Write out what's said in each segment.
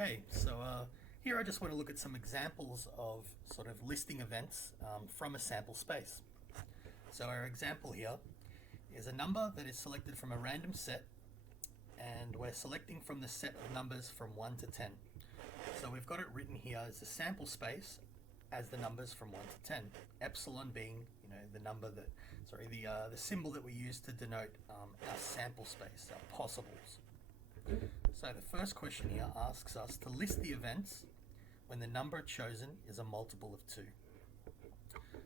Okay, so here I just want to look at some examples of sort of listing events from a sample space. So our example here is a number that is selected from a random set, and we're selecting from the set of numbers from 1 to 10. So we've got it written here as a sample space as the numbers from 1 to 10. Epsilon being, the number that, the symbol that we use to denote our sample space, our possibles. So the first question here asks us to list the events when the number chosen is a multiple of 2.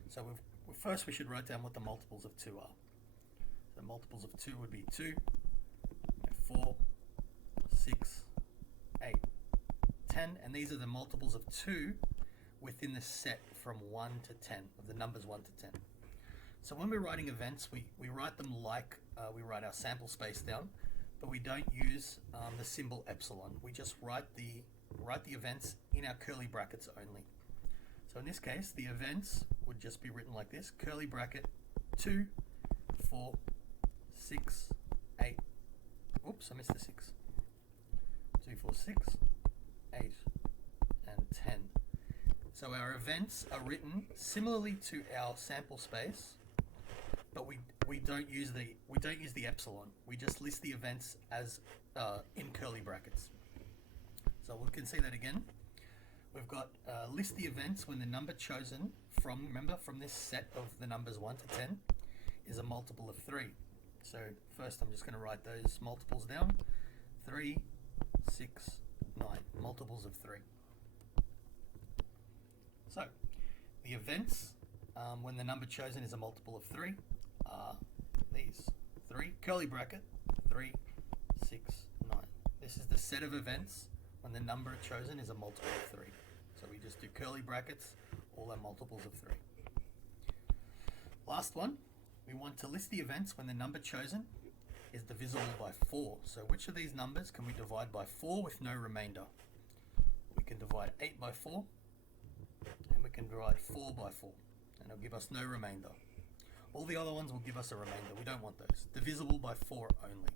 So first we should write down what the multiples of 2 are. So the multiples of 2 would be 2, 4, 6, 8, 10, and these are the multiples of 2 within the set from 1 to 10, of the numbers 1 to 10. So when we're writing events, we write them like we write our sample space down, but we don't use the symbol epsilon. We just write the events in our curly brackets only. So in this case, the events would just be written like this: curly bracket 2, 4, 6, 8. Oops, I missed the 6. 2, 4, 6, 8, and 10. So our events are written similarly to our sample space, but we don't use the epsilon. We just list the events as in curly brackets. So we can see that again. We've got list the events when the number chosen from this set of the numbers 1 to 10 is a multiple of 3. So first I'm just going to write those multiples down. 3, 6, 9. Multiples of 3. So the events when the number chosen is a multiple of 3 are these. 3, curly bracket, 3, 6, 9. This is the set of events when the number chosen is a multiple of 3. So we just do curly brackets, all our multiples of 3. Last one, we want to list the events when the number chosen is divisible by 4. So which of these numbers can we divide by 4 with no remainder? We can divide 8 by 4, and we can divide 4 by 4, and it'll give us no remainder. All the other ones will give us a remainder. We don't want those. Divisible by 4 only.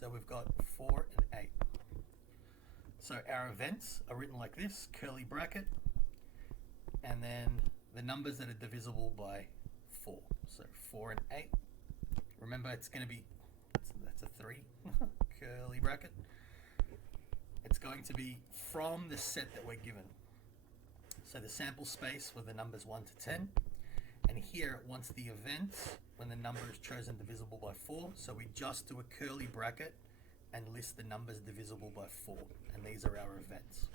So we've got 4 and 8. So our events are written like this: curly bracket, and then the numbers that are divisible by 4. So 4 and 8. Remember, it's going to be, that's a 3, curly bracket. It's going to be from the set that we're given. So the sample space with the numbers 1 to 10. And here it wants the events when the number is chosen divisible by 4. So we just do a curly bracket and list the numbers divisible by 4. And these are our events.